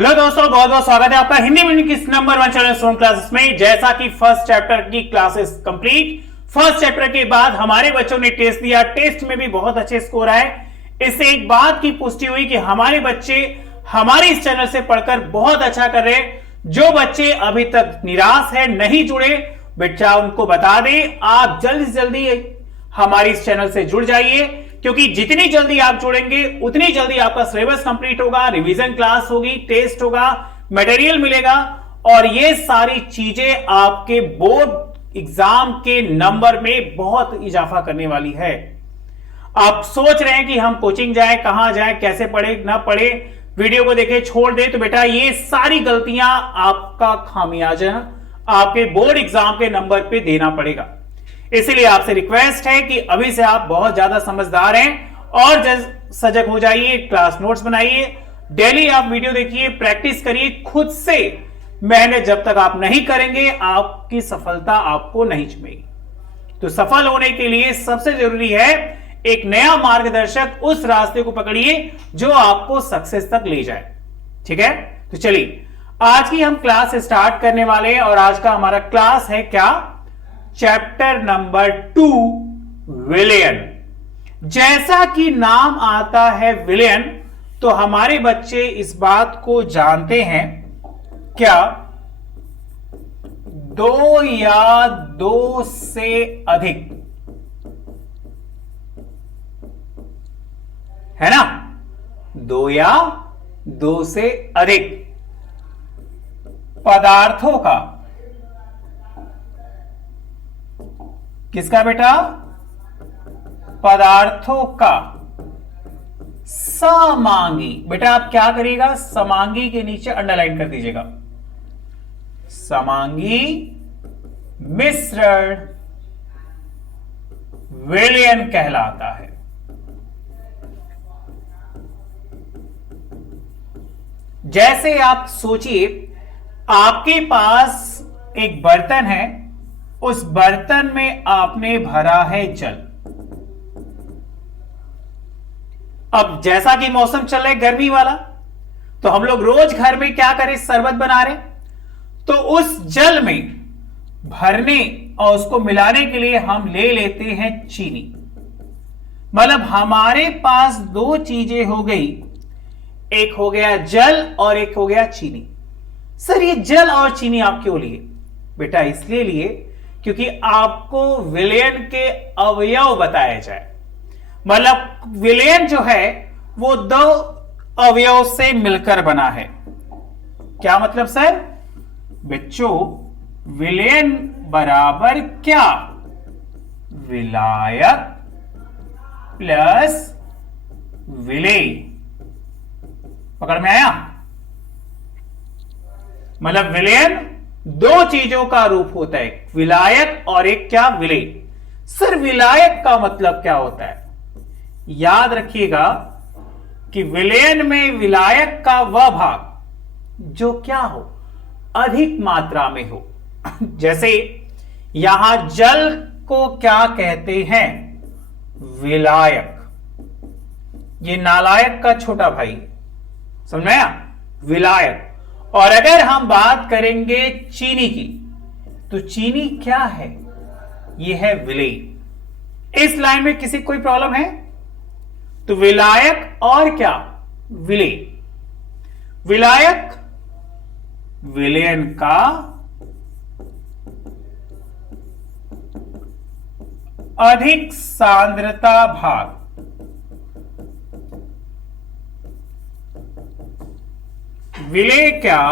Hello दोस्तों, बहुत बहुत स्वागत है आपका हिंदी मीडियम की नंबर 1 चैनल स्टूडेंट क्लासेस में। जैसा कि फर्स्ट चैप्टर की क्लासेस कंप्लीट, फर्स्ट चैप्टर के बाद हमारे बच्चों ने टेस्ट दिया, टेस्ट में भी बहुत अच्छे स्कोर आए। इससे एक बात की पुष्टि हुई कि हमारे बच्चे हमारे इस चैनल से पढ़कर बहुत अच्छा कर रहे हैं। जो बच्चे अभी तक निराश है, नहीं जुड़े, बेटा उनको बता दें आप जल्दी से जल्दी हमारे इस चैनल से जुड़ जाइए, क्योंकि जितनी जल्दी आप जुड़ेंगे उतनी जल्दी आपका सिलेबस कंप्लीट होगा, रिवीजन क्लास होगी, टेस्ट होगा, मटेरियल मिलेगा और ये सारी चीजें आपके बोर्ड एग्जाम के नंबर में बहुत इजाफा करने वाली है। आप सोच रहे हैं कि हम कोचिंग जाए, कहां जाए, कैसे पढ़े ना पढ़े, वीडियो को देखे छोड़ दे, तो बेटा ये सारी गलतियां आपका खामियाजा आपके बोर्ड एग्जाम के नंबर पे देना पड़ेगा। इसलिए आपसे रिक्वेस्ट है कि अभी से आप बहुत ज्यादा समझदार हैं और सजग हो जाइए, क्लास नोट्स बनाइए, डेली आप वीडियो देखिए, प्रैक्टिस करिए, खुद से मेहनत जब तक आप नहीं करेंगे आपकी सफलता आपको नहीं मिलेगी। तो सफल होने के लिए सबसे जरूरी है एक नया मार्गदर्शक, उस रास्ते को पकड़िए जो आपको सक्सेस तक ले जाए। ठीक है, तो चलिए आज की हम क्लास स्टार्ट करने वाले हैं और आज का हमारा क्लास है क्या, चैप्टर नंबर 2 विलेन। जैसा कि नाम आता है विलेन, तो हमारे बच्चे इस बात को जानते हैं क्या, दो या दो से अधिक, है ना, दो या दो से अधिक पदार्थों का, किसका बेटा, पदार्थों का समांगी। बेटा आप क्या करिएगा, समांगी के नीचे अंडरलाइन कर दीजिएगा, समांगी मिश्रण विलयन कहलाता है। जैसे आप सोचिए आपके पास एक बर्तन है, उस बर्तन में आपने भरा है जल। अब जैसा कि मौसम चल रहा है गर्मी वाला, तो हम लोग रोज घर में क्या करें, शरबत बना रहे, तो उस जल में भरने और उसको मिलाने के लिए हम ले लेते हैं चीनी। मतलब हमारे पास दो चीजें हो गई, एक हो गया जल और एक हो गया चीनी। सर ये जल और चीनी आप क्यों लिए? बेटा इसलिए लिए क्योंकि आपको विलयन के अवयव बताया जाए। मतलब विलयन जो है वो दो अवयव से मिलकर बना है। क्या मतलब सर? बच्चों विलयन बराबर क्या, विलायक प्लस विलेय। पकड़ में आया? मतलब विलयन दो चीजों का रूप होता है, विलायक और एक क्या, विलेय। सर विलायक का मतलब क्या होता है? याद रखिएगा कि विलयन में विलायक का वह भाग जो क्या हो, अधिक मात्रा में हो। जैसे यहां जल को क्या कहते हैं, विलायक। ये नालायक का छोटा भाई, समझ में आया, विलायक। और अगर हम बात करेंगे चीनी की, तो चीनी क्या है, यह है विलेय। इस लाइन में किसी कोई प्रॉब्लम है? तो विलायक और क्या, विलेय। विलायक विलयन का अधिक सांद्रता भाग, विलेय क्या,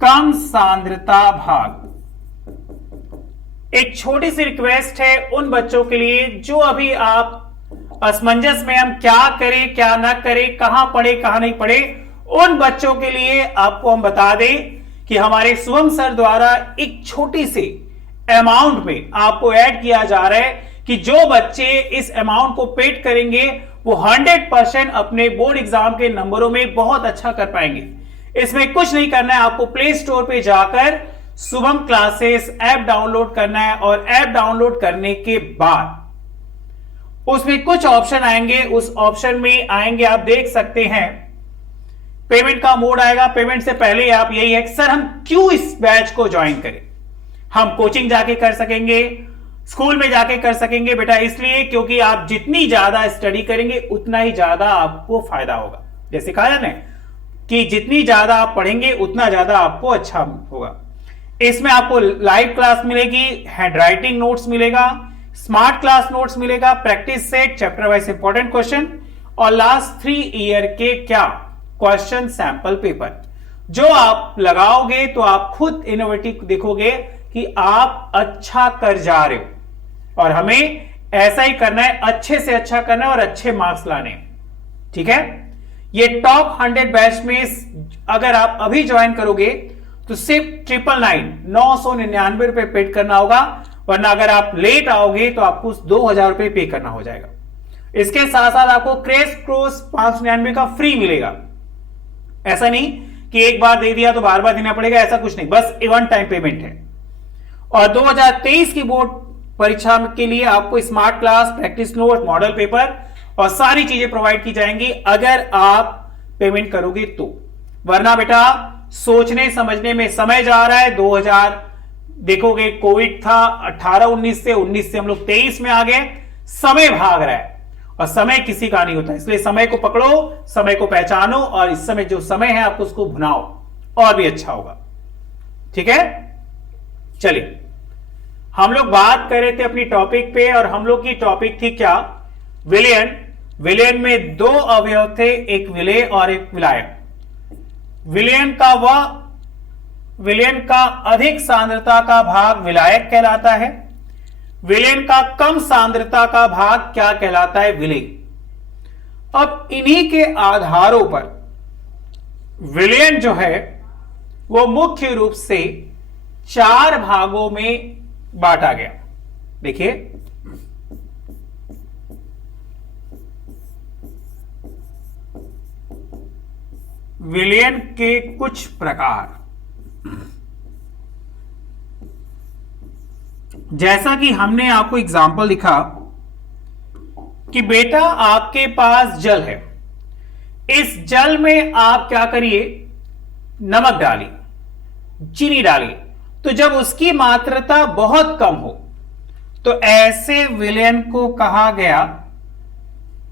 कम सांद्रता भाग। एक छोटी सी रिक्वेस्ट है उन बच्चों के लिए जो अभी आप असमंजस में, हम क्या करें क्या ना करें, कहां पढ़े कहां नहीं पढ़े, उन बच्चों के लिए आपको हम बता दें कि हमारे शुभम सर द्वारा एक छोटी सी अमाउंट में आपको ऐड किया जा रहा है कि जो बच्चे इस अमाउंट को पेड करेंगे वो 100% अपने बोर्ड एग्जाम के नंबरों में बहुत अच्छा कर पाएंगे। इसमें कुछ नहीं करना है, आपको प्ले स्टोर पे जाकर शुभम क्लासेस ऐप डाउनलोड करना है और ऐप डाउनलोड करने के बाद उसमें कुछ ऑप्शन आएंगे, उस ऑप्शन में आएंगे, आप देख सकते हैं पेमेंट का मोड आएगा। पेमेंट से पहले आप यही है कि सर हम क्यों इस बैच को ज्वाइन करें, हम कोचिंग जाके कर सकेंगे, स्कूल में जाके कर सकेंगे। बेटा इसलिए क्योंकि आप जितनी ज्यादा स्टडी करेंगे उतना ही ज्यादा आपको फायदा होगा। जैसे कहा ना कि जितनी ज्यादा आप पढ़ेंगे उतना ज्यादा आपको अच्छा होगा। इसमें आपको लाइव क्लास मिलेगी, हैंडराइटिंग नोट्स मिलेगा, स्मार्ट क्लास नोट्स मिलेगा, practice set, chapter wise important question और लास्ट 3 ईयर के क्या क्वेश्चन सैंपल पेपर जो आप लगाओगे तो आप खुद इनोवेटिव देखोगे कि आप अच्छा कर जा रहे हो। और हमें ऐसा ही करना है, अच्छे से अच्छा करना है और अच्छे मार्क्स लाने हैं। ठीक है, ये टॉप 100 बैच में अगर आप अभी ज्वाइन करोगे तो सिर्फ 999 रुपए पेड करना होगा, वरना अगर आप लेट आओगे तो आपको 2000 रुपए पे करना हो जाएगा। इसके साथ साथ आपको क्रैश कोर्स 599 का फ्री मिलेगा। ऐसा नहीं कि एक बार दे दिया तो बार बार देना पड़ेगा, ऐसा कुछ नहीं, बस वन टाइम पेमेंट है। और 2023 की बोर्ड परीक्षा के लिए आपको smart class, practice note, model paper और सारी चीजें प्रोवाइड की जाएंगी अगर आप पेमेंट करोगे तो। वरना बेटा सोचने समझने में समय जा रहा है। 2000 देखोगे कोविड था 18-19 से, 19 से हम लोग 23 में आ गए। समय भाग रहा है और समय किसी का नहीं होता, इसलिए समय को पकड़ो, समय को पहचानो और इस समय जो समय है आपको उसको भुनाओ और भी अच्छा होगा। ठीक है, चलिए हम लोग बात कर रहे थे अपनी टॉपिक पे और हम लोग की टॉपिक थी क्या, विलयन। विलयन में 2 अवयव थे, एक विलेय और एक विलायक। विलयन का अधिक सांद्रता का भाग विलायक कहलाता है, विलयन का कम सांद्रता का भाग क्या कहलाता है, विलेय। अब इन्हीं के आधारों पर विलयन जो है वो मुख्य रूप से 4 भागों में बांटा गया। देखिए विलयन के कुछ प्रकार, जैसा कि हमने आपको एग्जाम्पल दिखा कि बेटा आपके पास जल है, इस जल में आप क्या करिए, नमक डालिए, चीनी डालिए, तो जब उसकी मात्रा बहुत कम हो तो ऐसे विलयन को कहा गया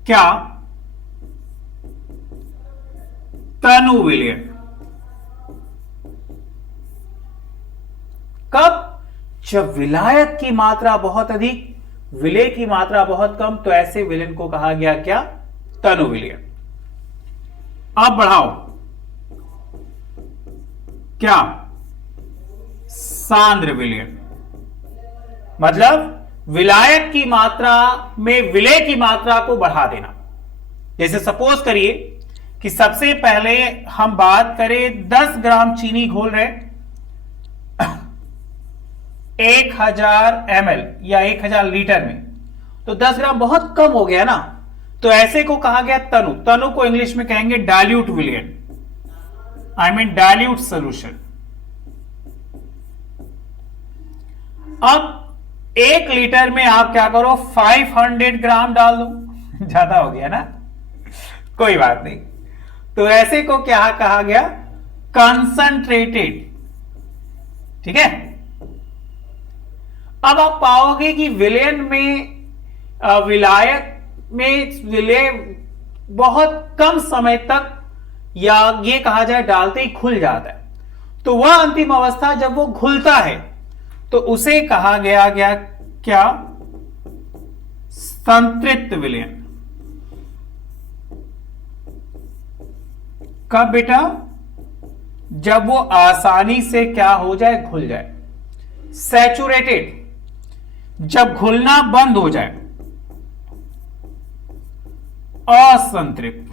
क्या, तनु विलयन। कब, जब विलायक की मात्रा बहुत अधिक, विलेय की मात्रा बहुत कम, तो ऐसे विलयन को कहा गया क्या, तनु विलयन। अब बढ़ाओ, क्या, सांद्र विलयन। मतलब विलायक की मात्रा में विलेय की मात्रा को बढ़ा देना। जैसे सपोज करिए कि सबसे पहले हम बात करें 10 ग्राम चीनी घोल रहे 1000 ml या 1000 लीटर में, तो 10 ग्राम बहुत कम हो गया ना, तो ऐसे को कहा गया तनु। तनु को इंग्लिश में कहेंगे डाइल्यूट विलयन, आई मीन डाइल्यूट सॉल्यूशन। अब 1 लीटर में आप क्या करो, 500 ग्राम डाल दो, ज्यादा हो गया ना, कोई बात नहीं। तो ऐसे को क्या कहा गया, कंसंट्रेटेड। ठीक है, अब आप पाओगे कि विलयन में, विलायक में विलेय बहुत कम समय तक, या ये कहा जाए डालते ही खुल जाता है, तो वह अंतिम अवस्था जब वो घुलता है तो उसे कहा गया क्या, संतृप्त विलयन। कब बेटा, जब वो आसानी से क्या हो जाए, घुल जाए। सैचुरेटेड, जब घुलना बंद हो जाए। असंतृप्त,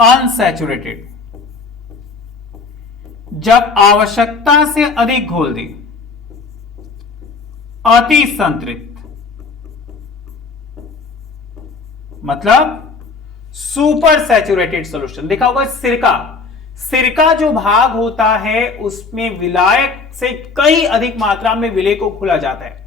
अनसैचुरेटेड, जब आवश्यकता से अधिक घोल दे। अति संतृप्त, मतलब सुपर सैचुरेटेड सॉल्यूशन। देखा होगा सिरका जो भाग होता है उसमें विलायक से कई अधिक मात्रा में विलेय को घुला जाता है,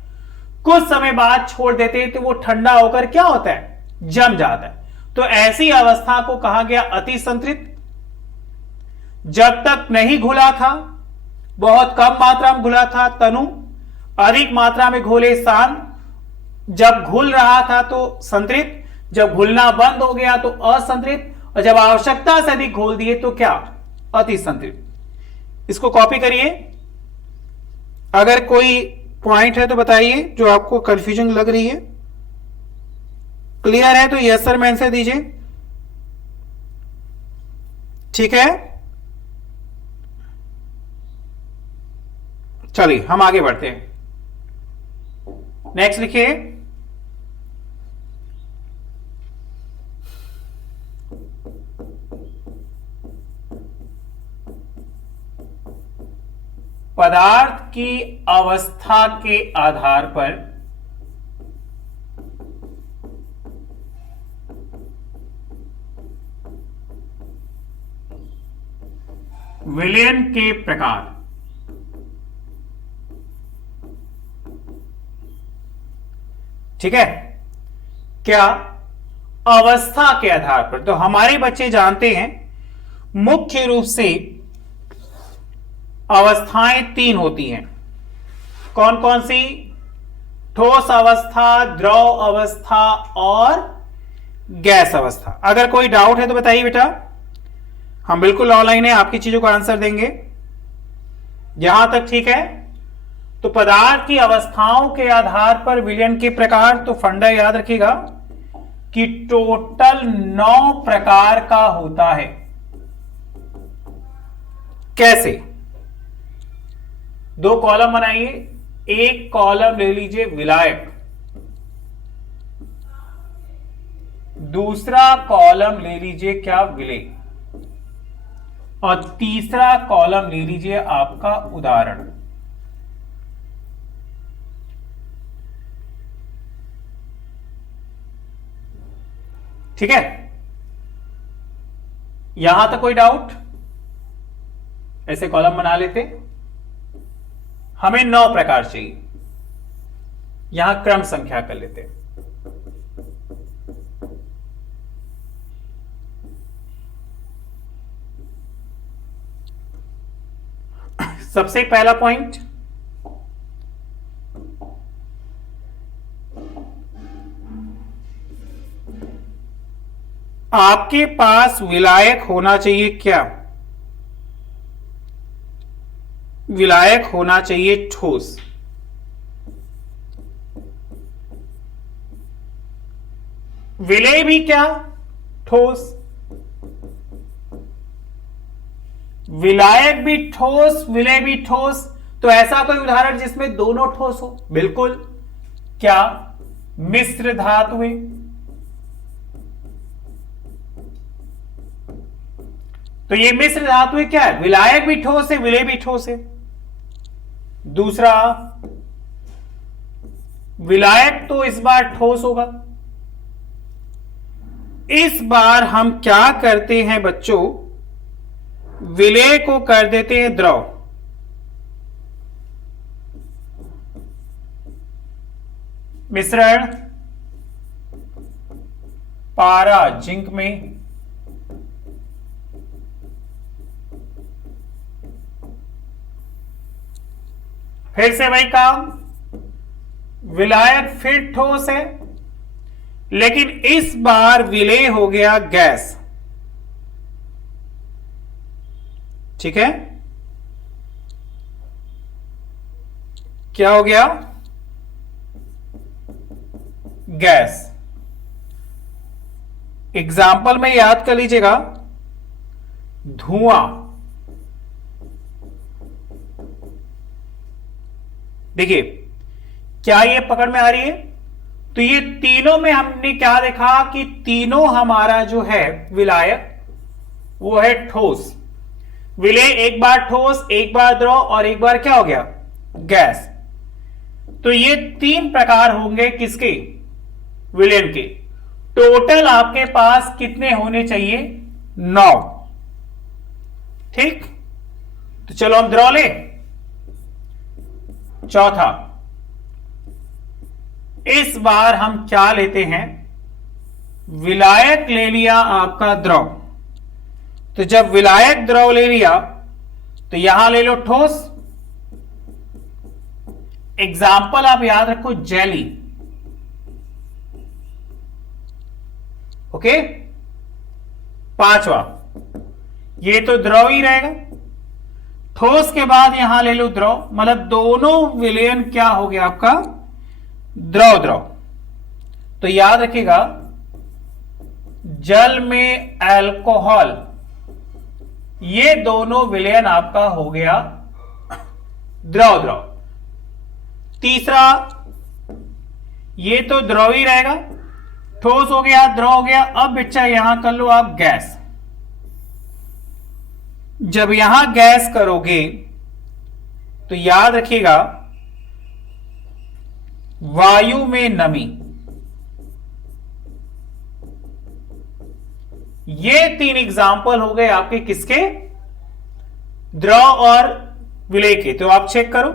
कुछ समय बाद छोड़ देते हैं तो वो ठंडा होकर क्या होता है, जम जाता है। तो ऐसी अवस्था को कहा गया अति संतृप्त। जब तक नहीं घुला था, बहुत कम मात्रा में घुला था तनु, अधिक मात्रा में घोले शांत, जब घुल रहा था तो संतृप्त, जब घुलना बंद हो गया तो असंतृप्त, और जब आवश्यकता से अधिक घोल दिए तो क्या, अति संतृप्त। इसको कॉपी करिए। अगर कोई पॉइंट है तो बताइए जो आपको कंफ्यूजन लग रही है। क्लियर है तो यस सर में आंसर दीजिए। ठीक है, चलिए हम आगे बढ़ते हैं। नेक्स्ट लिखिए, पदार्थ की अवस्था के आधार पर विलयन के प्रकार। ठीक है, क्या, अवस्था के आधार पर। तो हमारे बच्चे जानते हैं मुख्य रूप से अवस्थाएं 3 होती हैं। कौन कौन सी, ठोस अवस्था, द्रव अवस्था और गैस अवस्था। अगर कोई डाउट है तो बताइए बेटा, हम बिल्कुल ऑनलाइन है, आपकी चीजों का आंसर देंगे। यहां तक ठीक है। तो पदार्थ की अवस्थाओं के आधार पर विलयन के प्रकार, तो फंडा याद रखिएगा कि टोटल 9 प्रकार का होता है। कैसे, 2 कॉलम बनाइए, एक कॉलम ले लीजिए विलायक, दूसरा कॉलम ले लीजिए क्या, विलेय, और तीसरा कॉलम ले लीजिए आपका उदाहरण। ठीक है, यहां तक कोई डाउट? ऐसे कॉलम बना लेते। हमें 9 प्रकार चाहिए, यहां क्रम संख्या कर लेते। सबसे पहला पॉइंट, आपके पास विलायक होना चाहिए क्या, विलायक होना चाहिए ठोस। विलेय भी क्या, ठोस। विलायक भी ठोस, विलेय भी ठोस। तो ऐसा कोई उदाहरण जिसमें दोनों ठोस हो? बिल्कुल, क्या, मिश्र धातुएं। तो ये मिश्र धातुएं क्या है, विलायक भी ठोस है, विलेय भी ठोस है। दूसरा, विलायक तो इस बार ठोस होगा। इस बार हम क्या करते हैं बच्चों, विलेय को कर देते हैं द्रव। मिश्रण पारा जिंक में, फिर से वही काम, विलायक फिर ठोस है, लेकिन इस बार विलेय हो गया गैस। ठीक है, क्या हो गया, गैस। एग्जाम्पल में याद कर लीजिएगा, धुआं। देखिए, क्या ये पकड़ में आ रही है? तो ये तीनों में हमने क्या देखा कि तीनों हमारा जो है विलायक वो है ठोस। विलेय एक बार ठोस, एक बार द्रव और एक बार क्या हो गया, गैस। तो ये 3 प्रकार होंगे किसके, विलयन के। टोटल आपके पास कितने होने चाहिए, 9। ठीक, तो चलो हम द्रव लें। चौथा, इस बार हम क्या लेते हैं, विलायक ले लिया आपका द्रव। तो जब विलायक द्रव ले लिया तो यहां ले लो ठोस। एग्जाम्पल आप याद रखो, जेली। ओके, पांचवा, ये तो द्रव ही रहेगा। ठोस के बाद यहां ले लो द्रव, मतलब दोनों विलयन क्या हो गया आपका, द्रव द्रव। तो याद रखिएगा, जल में अल्कोहल, ये दोनों विलयन आपका हो गया द्रव द्रव। तीसरा, ये तो द्रव ही रहेगा, ठोस हो गया, द्रव हो गया। अब बच्चा यहां कर लो आप गैस। जब यहां गैस करोगे तो याद रखिएगा, वायु में नमी, ये तीन एग्जाम्पल हो गए आपके किसके, द्रव और विलय के। तो आप चेक करो,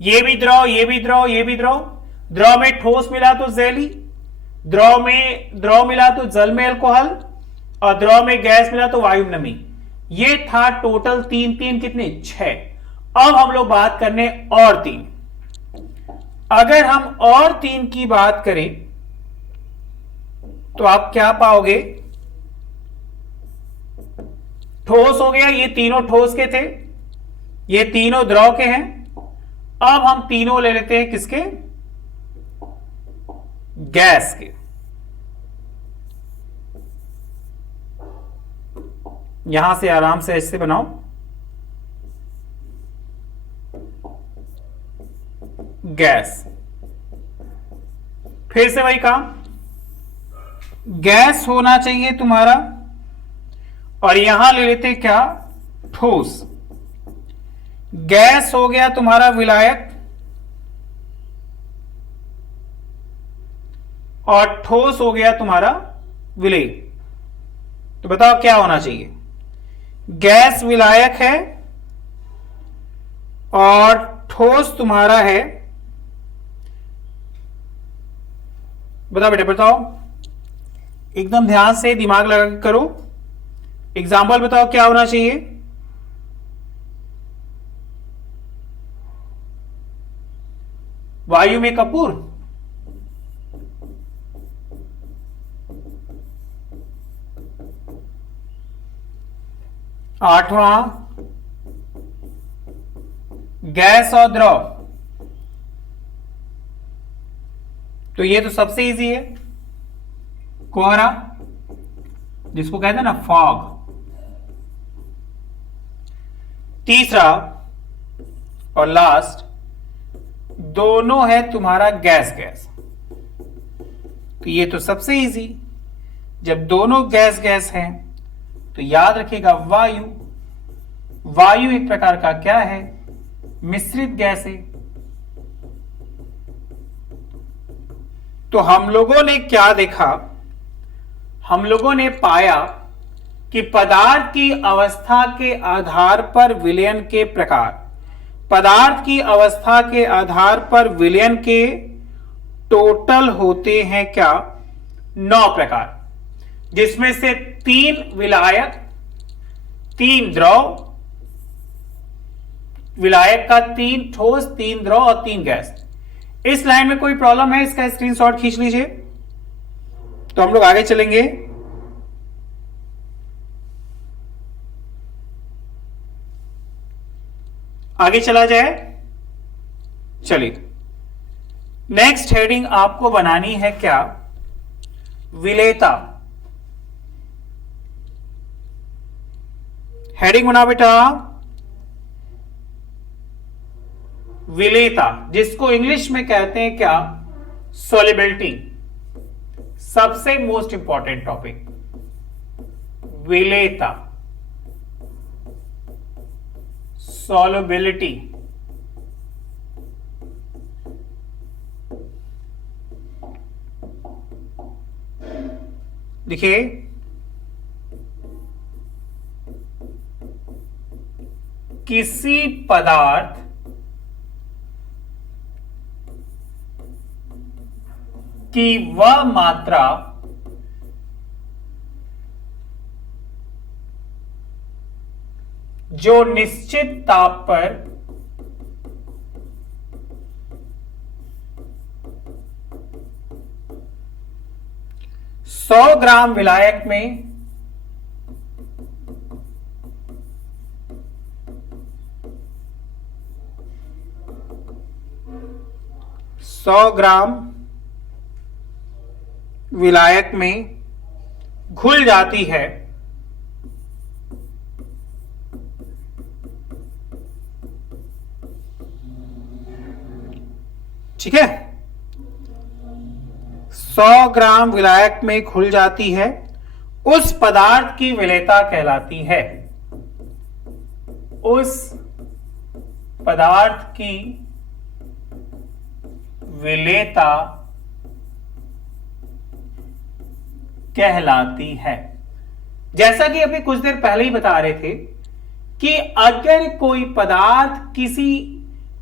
ये भी द्रव, ये भी द्रव, ये भी द्रव। द्रव में ठोस मिला तो जेली, द्रव मिला तो जल में अल्कोहल, और द्रव में गैस मिला तो वायु में नमी। ये था टोटल तीन तीन कितने, 6। अब हम लोग बात करने और 3। अगर हम और 3 की बात करें तो आप क्या पाओगे, ठोस हो गया, ये तीनों ठोस के थे, ये तीनों द्रव के हैं। अब हम तीनों ले लेते हैं किसके, गैस के। यहां से आराम से ऐसे बनाओ, गैस। फिर से वही काम, गैस होना चाहिए तुम्हारा, और यहां ले लेते क्या, ठोस। गैस हो गया तुम्हारा विलायक, और ठोस हो गया तुम्हारा विलय। तो बताओ क्या होना चाहिए, गैस विलायक है और ठोस तुम्हारा है। बताओ बेटा, बताओ, एकदम ध्यान से दिमाग लगा के करो। एग्जाम्पल बताओ क्या होना चाहिए, वायु में कपूर, आठवां गैस और द्रव। तो ये तो सबसे इजी है, कोहरा, जिसको कहते हैं ना फॉग। तीसरा और लास्ट, दोनों है तुम्हारा गैस गैस। तो ये तो सबसे इजी, जब दोनों गैस गैस हैं तो याद रखिएगा वायु। वायु एक प्रकार का क्या है, मिश्रित गैस है। तो हम लोगों ने क्या देखा, हम लोगों ने पाया कि पदार्थ की अवस्था के आधार पर विलयन के प्रकार, पदार्थ की अवस्था के आधार पर विलयन के टोटल होते हैं क्या, 9 प्रकार, जिसमें से 3 विलायक, 3 द्रव, विलायक का 3 ठोस, 3 द्रव और 3 गैस। इस लाइन में कोई प्रॉब्लम है, इसका स्क्रीनशॉट खींच लीजिए। तो हम लोग आगे चलेंगे। आगे चला जाए, चलिए नेक्स्ट हेडिंग आपको बनानी है क्या, विलेयता। हेडिंग बना बेटा, विलेयता, जिसको इंग्लिश में कहते हैं क्या, सॉल्युबिलिटी। सबसे मोस्ट इंपॉर्टेंट टॉपिक विलेयता, सॉल्युबिलिटी। देखिए किसी पदार्थ कि वह मात्रा जो निश्चित ताप पर सौ ग्राम विलायक में 100 ग्राम विलायक में घुल जाती है, ठीक है। 100 ग्राम विलायक में घुल जाती है, उस पदार्थ की विलेयता कहलाती है। उस पदार्थ की विलेयता कहलाती है। जैसा कि अभी कुछ देर पहले ही बता रहे थे कि अगर कोई पदार्थ किसी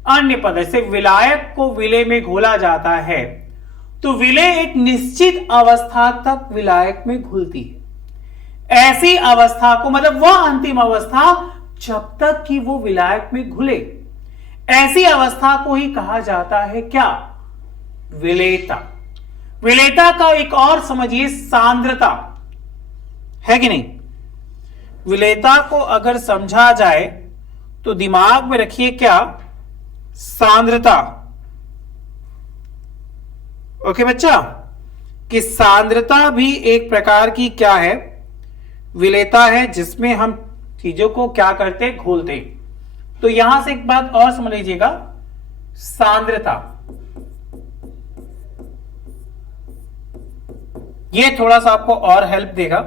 अन्य पदार्थ से विलायक को विलेय में घोला जाता है तो विलेय एक निश्चित अवस्था तक विलायक में घुलती है। ऐसी अवस्था को मतलब वह अंतिम अवस्था जब तक कि वो विलायक में घुले, ऐसी अवस्था को ही कहा जाता है क्या? विलेयता। विलेयता का एक और समझिए सांद्रता है कि नहीं। विलेयता को अगर समझा जाए तो दिमाग में रखिए क्या? सांद्रता। ओके बच्चा, कि सांद्रता भी एक प्रकार की क्या है? विलेयता है, जिसमें हम चीजों को क्या करते? घोलते। तो यहां से एक बात और समझ लीजिएगा, सांद्रता ये थोड़ा सा आपको और हेल्प देगा।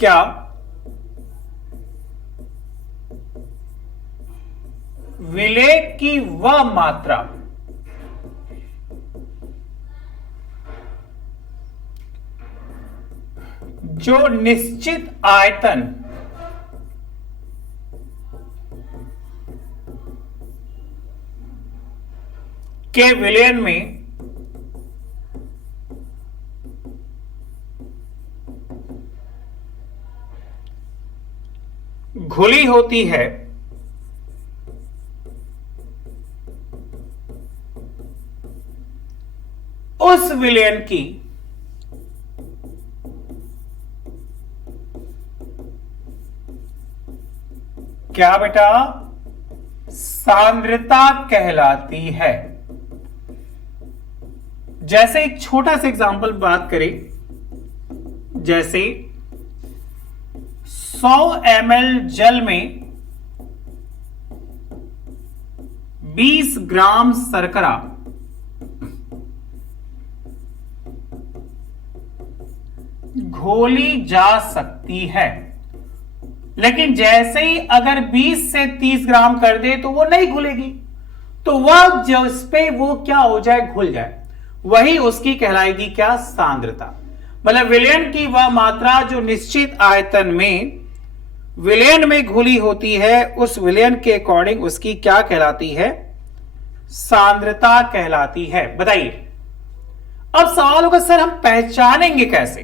क्या? विलेय की वह मात्रा जो निश्चित आयतन के विलयन में घुली होती है, उस विलयन की क्या बेटा? सांद्रता कहलाती है। जैसे एक छोटा सा एग्जांपल बात करें, जैसे 100 ml जल में 20 ग्राम शर्करा घोली जा सकती है, लेकिन जैसे ही अगर 20 से 30 ग्राम कर दे तो वो नहीं घुलेगी, तो वह जो इस पे वो क्या हो जाए? घुल जाए। वही उसकी कहलाएगी क्या? सांद्रता। मतलब विलयन की वह मात्रा जो निश्चित आयतन में विलयन में घुली होती है, उस विलयन के अकॉर्डिंग उसकी क्या कहलाती है? सांद्रता कहलाती है। बताइए, अब सवाल होगा सर हम पहचानेंगे कैसे,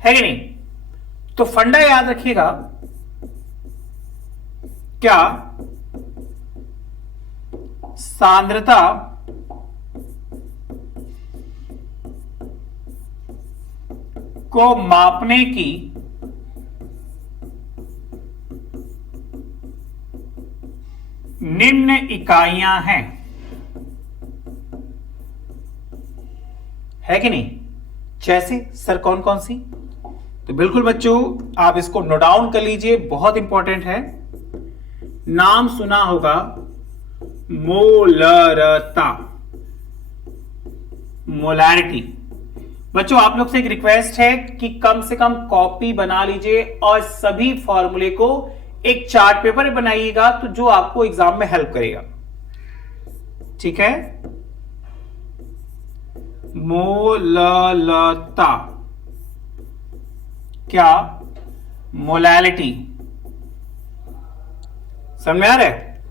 है कि नहीं? तो फंडा याद रखिएगा, क्या? सांद्रता को मापने की निम्न इकाइयां हैं, है कि नहीं? जैसे सर कौन कौन सी? तो बिल्कुल बच्चों आप इसको नोट डाउन कर लीजिए, बहुत इंपॉर्टेंट है। नाम सुना होगा मोलरता, मोलैरिटी। बच्चों आप लोग से एक रिक्वेस्ट है कि कम से कम कॉपी बना लीजिए और सभी फॉर्मूले को एक चार्ट पेपर में बनाइएगा, तो जो आपको एग्जाम में हेल्प करेगा, ठीक है? मोललता क्या? मोलैलिटी। समझ में आ रहा है?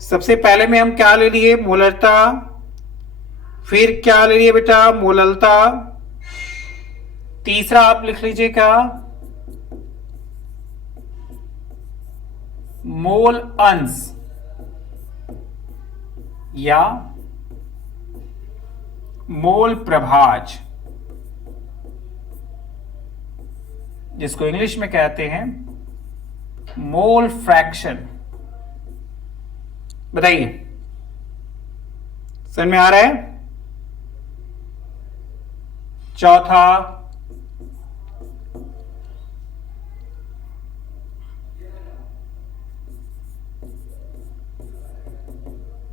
सबसे पहले में हम क्या ले लिए? मोलरता फिर क्या ले लिए बेटा, मोललता। तीसरा आप लिख लीजिएगा मोल अंश या मोल प्रभाज, जिसको इंग्लिश में कहते हैं मोल फ्रैक्शन। बताइए, समझ में आ रहा है? चौथा,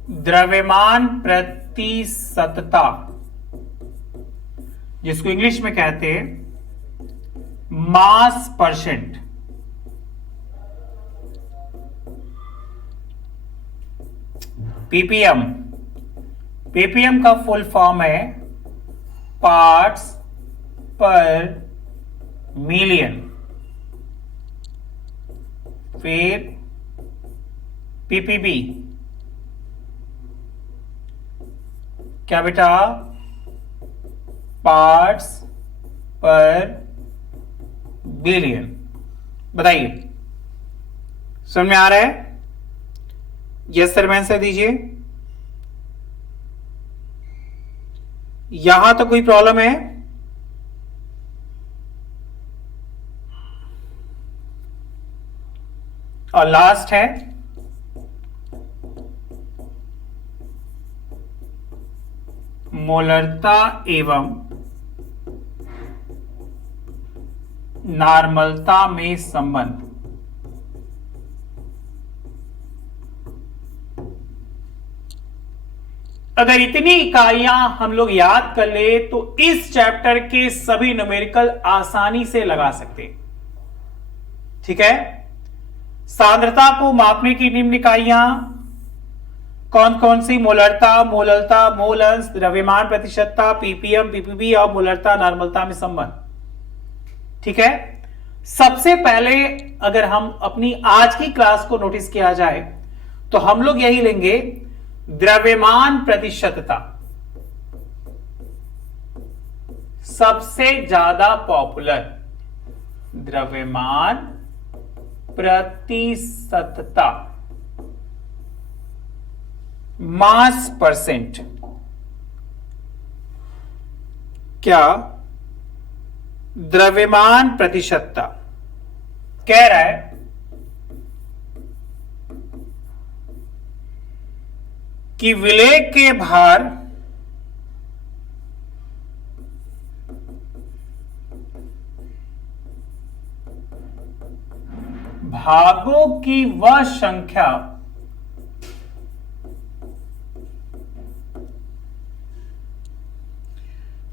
द्रव्यमान प्रतिशतता, जिसको इंग्लिश में कहते हैं मास परसेंट। पीपीएम, पीपीएम का फुल फॉर्म है पार्ट्स पर मिलियन। फिर पीपीबी, क्या बेटा, पार्ट्स पर बिलियन। बताइए, समझ में आ रहा है? यस सर में आंसर दीजिए। यहां तो कोई प्रॉब्लम है? और लास्ट है मोलरता एवं नॉर्मलता में संबंध। अगर इतनी इकाइयां हम लोग याद कर ले तो इस चैप्टर के सभी न्यूमेरिकल आसानी से लगा सकते हैं। ठीक है? सांद्रता को मापने की निम्न इकाइयां कौन कौन सी? मोलरता, मोललता, मोल अंश, द्रव्यमान प्रतिशतता, पीपीएम, पीपीबी और मोलरता नॉर्मलता में संबंध। ठीक है? सबसे पहले अगर हम अपनी आज की क्लास को नोटिस किया जाए तो हम लोग यही लेंगे, द्रव्यमान प्रतिशतता सबसे ज्यादा पॉपुलर। द्रव्यमान प्रतिशतता, मास परसेंट। क्या द्रव्यमान प्रतिशतता कह रहा है कि विलेय के भार भागों की वह संख्या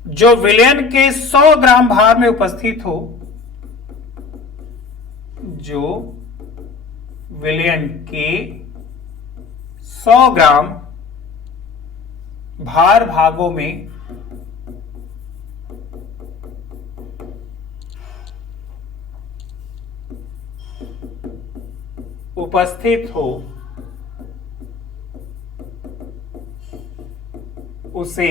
जो विलयन के 100 ग्राम भार में उपस्थित हो, जो विलयन के 100 ग्राम भार भागों में उपस्थित हो, उसे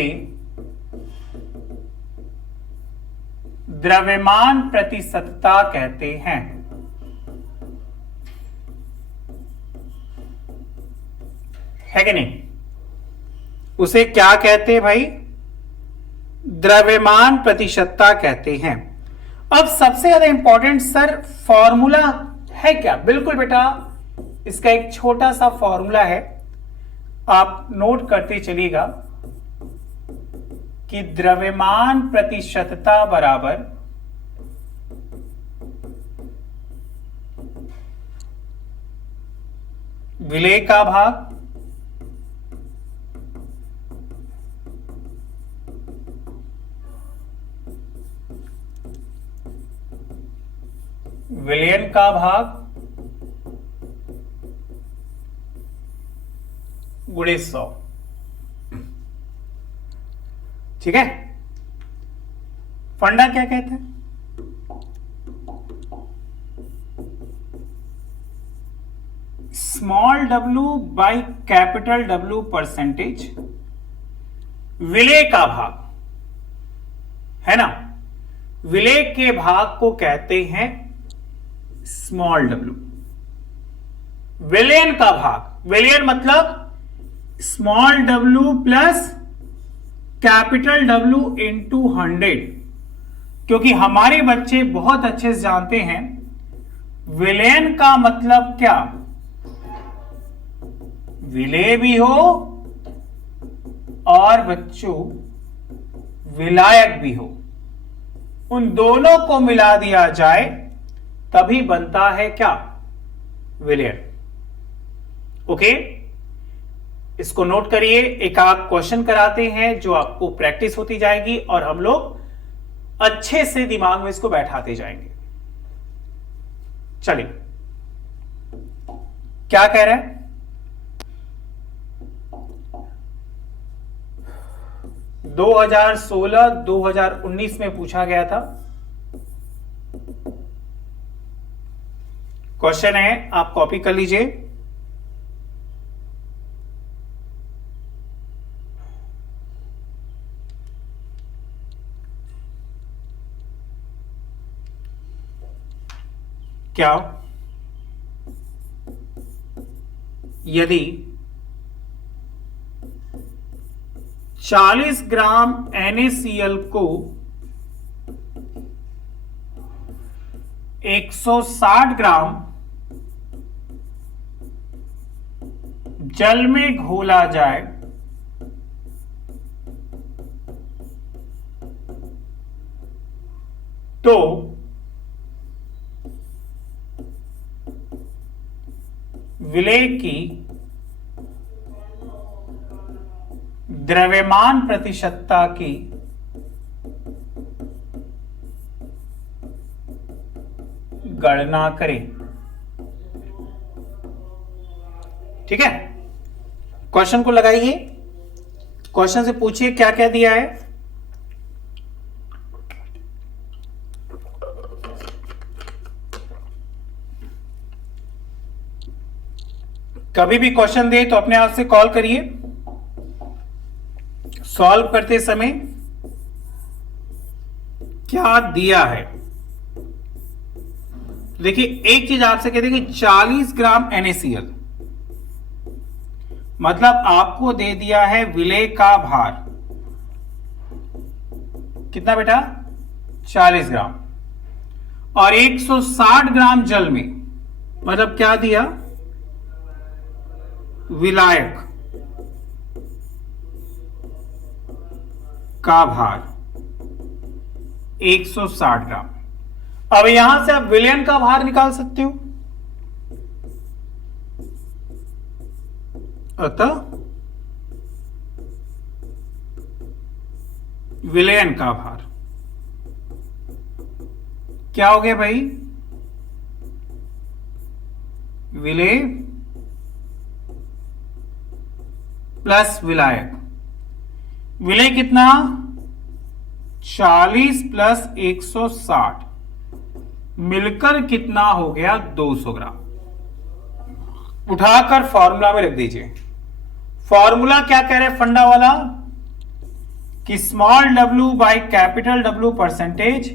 द्रव्यमान प्रतिशतता कहते हैं। है कि नहीं? उसे क्या कहते हैं भाई? द्रव्यमान प्रतिशतता कहते हैं। अब सबसे ज्यादा इंपॉर्टेंट सर फॉर्मूला है क्या? बिल्कुल बेटा, इसका एक छोटा सा फॉर्मूला है, आप नोट करते चलिएगा कि द्रव्यमान प्रतिशतता बराबर विलेय का भाग विलयन का भाग गुणे 100। ठीक है? फंडा क्या कहते हैं? Small w by capital W percentage विलेय का भाग है ना, विलेय के भाग को कहते हैं स्मॉल w। विलयन का भाग, विलयन मतलब small w plus capital W into 100। क्योंकि हमारे बच्चे बहुत अच्छे से जानते हैं विलयन का मतलब क्या, विलेय भी हो और बच्चों विलायक भी हो, उन दोनों को मिला दिया जाए तभी बनता है क्या, विलयन। ओके, इसको नोट करिए। एक आध क्वेश्चन कराते हैं जो आपको प्रैक्टिस होती जाएगी और हम लोग अच्छे से दिमाग में इसको बैठाते जाएंगे। चलिए, क्या कह रहे हैं, 2016-2019 में पूछा गया था क्वेश्चन है, आप कॉपी कर लीजिए। क्या यदि 40 ग्राम NaCl को 160 ग्राम जल में घोला जाए तो विलेय की द्रव्यमान प्रतिशतता की गणना करें। ठीक है, क्वेश्चन को लगाइए, क्वेश्चन से पूछिए क्या क्या दिया है। कभी भी क्वेश्चन दे तो अपने आप से कॉल करिए, सॉल्व करते समय क्या दिया है। देखिए, एक चीज आपसे कहते हैं कि 40 ग्राम NaCl, मतलब आपको दे दिया है विलेय का भार कितना बेटा, 40 ग्राम, और 160 ग्राम जल में, मतलब क्या दिया, विलायक का भार 160 ग्राम। अब यहां से आप विलयन का भार निकाल सकते हो, अतः विलयन का भार क्या हो गया भाई, विलेय प्लस विलायक। विलेय कितना, 40 प्लस 160 मिलकर कितना हो गया, 200 ग्राम। उठाकर फॉर्मूला में रख दीजिए। फॉर्मूला क्या कह रहे हैं, फंडा वाला, कि small w by capital W percentage,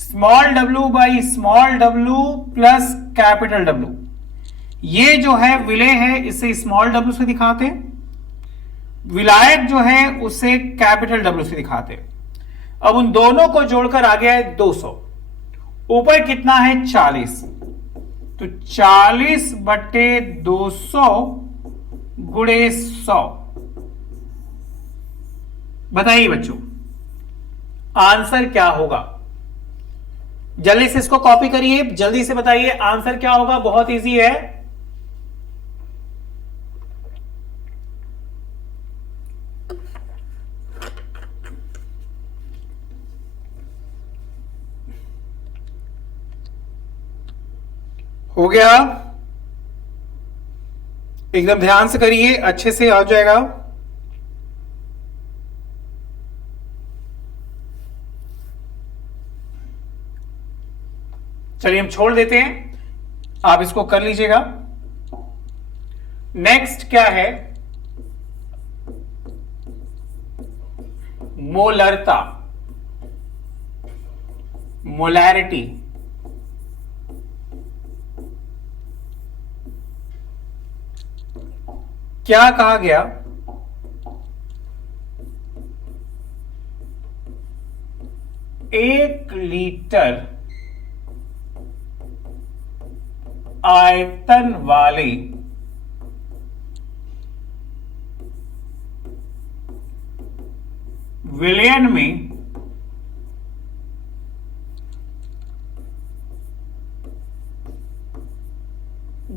small w by small w plus capital W। ये जो है विलेय है, इसे स्मॉल w से दिखाते हैं, विलायक जो है उसे कैपिटल W से दिखाते हैं। अब उन दोनों को जोड़कर आ गया है 200, ऊपर कितना है 40, तो 40 बटे 200 गुणे 100। बताइए बच्चों आंसर क्या होगा, जल्दी से इसको कॉपी करिए, जल्दी से बताइए आंसर क्या होगा, बहुत इजी है। हो गया, एकदम ध्यान से करिए, अच्छे से आ जाएगा। चलिए हम छोड़ देते हैं, आप इसको कर लीजिएगा। नेक्स्ट क्या है, मोलरता, मोलैरिटी, क्या कहा गया? 1 लीटर आयतन वाले विलयन में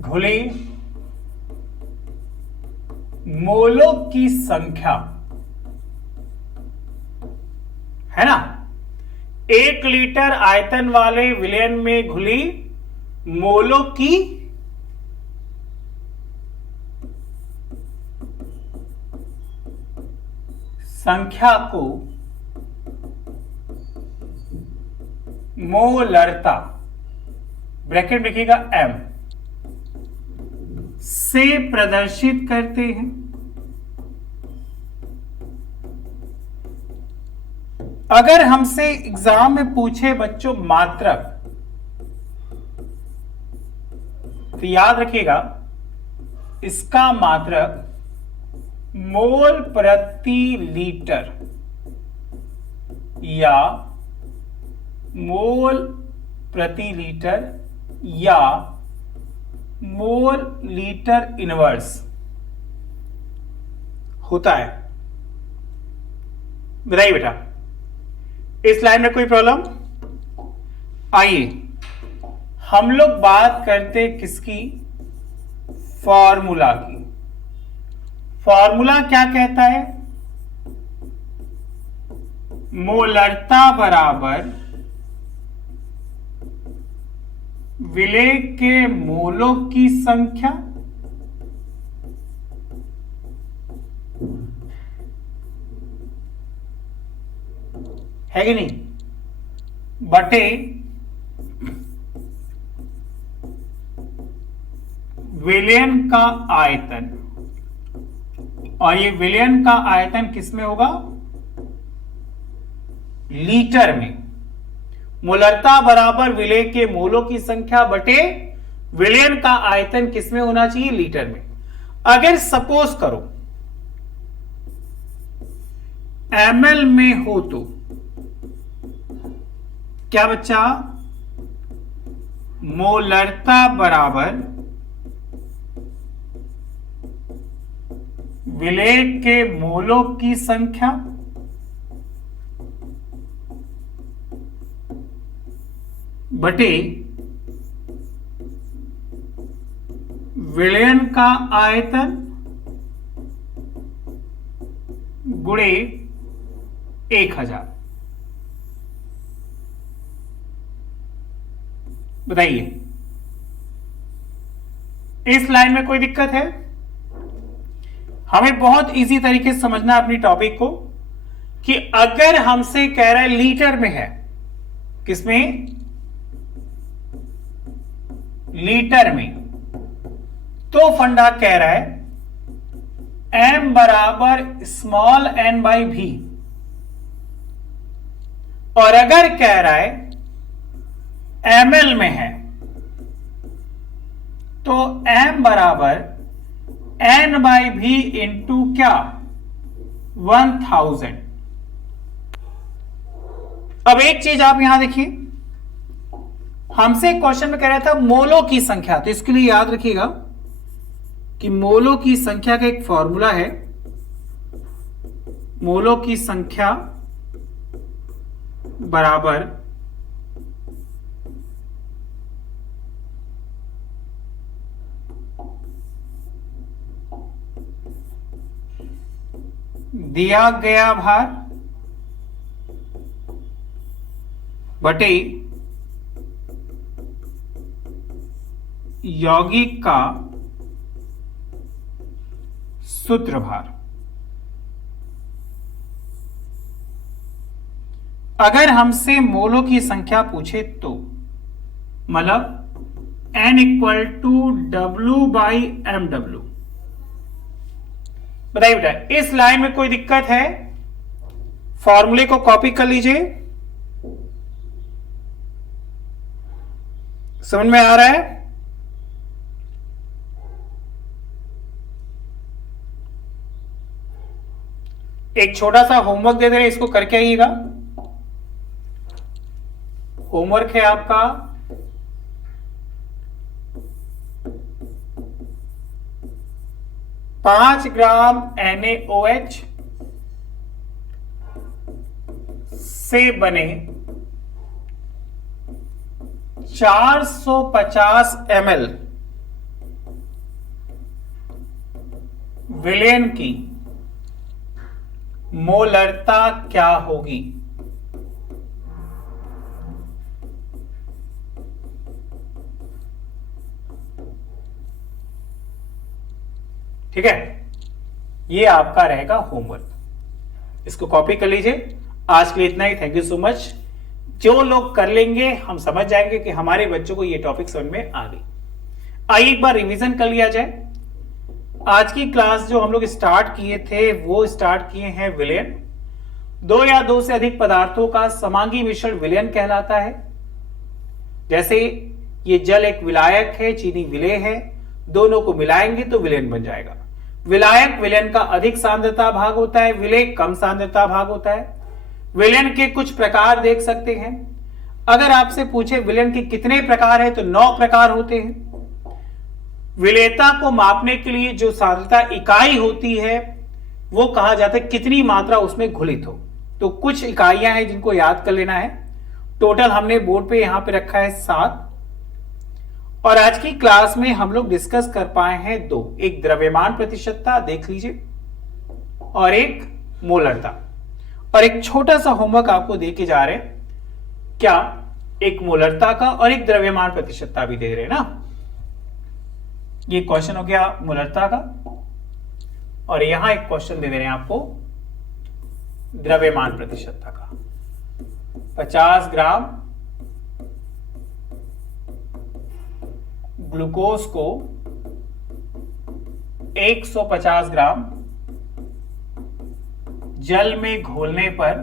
घुले मोलों की संख्या, है ना, 1 लीटर आयतन वाले विलयन में घुली मोलों की संख्या को मोलरता, ब्रैकेट में लिखिएगा m, से प्रदर्शित करते हैं। अगर हमसे एग्जाम में पूछे बच्चों मात्रक, तो याद रखिएगा इसका मात्रक मोल प्रति लीटर या मोल प्रति लीटर या मोल लीटर इनवर्स होता है। बताइए बेटा, इस लाइन में कोई प्रॉब्लम? आइए हम लोग बात करते किसकी? फॉर्मूला की। फॉर्मूला क्या कहता है? मोलरता बराबर विलेय के मोलों की संख्या है कि नहीं, बटे विलयन का आयतन। और ये विलयन का आयतन किसमें होगा? लीटर में। मोलरता बराबर विलेय के मोलों की संख्या बटे विलयन का आयतन किसमें होना चाहिए? लीटर में। अगर सपोज करो ml में हो तो क्या बच्चा? मोलरता बराबर विलेय के मोलों की संख्या बटे विलयन का आयतन गुणे 1000। बताइए, इस लाइन में कोई दिक्कत है? हमें बहुत इजी तरीके से समझना अपनी टॉपिक को कि अगर हमसे कह रहा है लीटर में है, किसमें? लीटर में, तो फंडा कह रहा है m बराबर स्मॉल n बाई भी। और अगर कह रहा है ml में है तो m बराबर n बाई भी इंटू क्या? 1000। अब एक चीज आप यहां देखिए, हमसे क्वेश्चन में कह रहा था मोलों की संख्या, तो इसके लिए याद रखिएगा कि मोलों की संख्या का एक फॉर्मूला है। मोलों की संख्या बराबर दिया गया भार बटे यौगिक का सूत्रभार। अगर हमसे मोलों की संख्या पूछे तो मतलब n equal to W by MW। बताइए बेटा, इस लाइन में कोई दिक्कत है? फॉर्मूले को कॉपी कर लीजिए। समझ में आ रहा है? एक छोटा सा होमवर्क दे दे रहे, इसको करके आइएगा। होमवर्क है आपका 5 ग्राम NaOH से बने 450 ml विलेन की मोलरता क्या होगी? ठीक है, ये आपका रहेगा होमवर्क, इसको कॉपी कर लीजिए। आज के लिए इतना ही। Thank you so much. जो लोग कर लेंगे हम समझ जाएंगे कि हमारे बच्चों को ये टॉपिक समझ में आ गई। आइए एक बार रिवीजन कर लिया जाए। आज की क्लास जो हम लोग स्टार्ट किए थे वो स्टार्ट किए हैं विलयन। 2 या 2 से अधिक पदार्थों का समांगी मिश्रण विलयन कहलाता है। जैसे ये जल एक विलायक है, चीनी विलेय है, दोनों को मिलाएंगे तो विलयन बन जाएगा। विलायक विलयन का अधिक सांद्रता भाग होता है, विलेय कम सांद्रता भाग होता है। विलयन के कुछ प्रकार देख सकते हैं। अगर आपसे पूछे विलयन के कितने प्रकार है तो 9 प्रकार होते हैं। विलेयता को मापने के लिए जो सांद्रता इकाई होती है वो कहा जाता है कितनी मात्रा उसमें घुलित हो। तो कुछ इकाइयां हैं जिनको याद कर लेना है। टोटल हमने बोर्ड पे यहां पे रखा है 7। और आज की क्लास में हम लोग डिस्कस कर पाए हैं 2, एक द्रव्यमान प्रतिशतता देख लीजिए और एक मोलरता। और एक छोटा सा होमवर्क आपको दे के जा रहे हैं, क्या एक मोलरता का और एक द्रव्यमान प्रतिशतता भी दे रहे हैं ना। ये क्वेश्चन हो गया मोलरता का और यहां एक क्वेश्चन दे रहे हैं आपको द्रव्यमान प्रतिशतता का। 50 ग्राम ग्लूकोज को 150 ग्राम जल में घोलने पर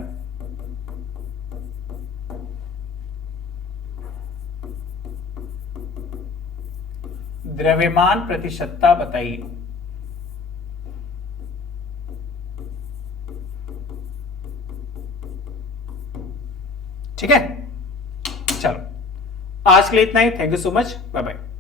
द्रव्यमान प्रतिशतता बताइए। ठीक है, चलो आज के लिए इतना ही। Thank you so much, bye bye.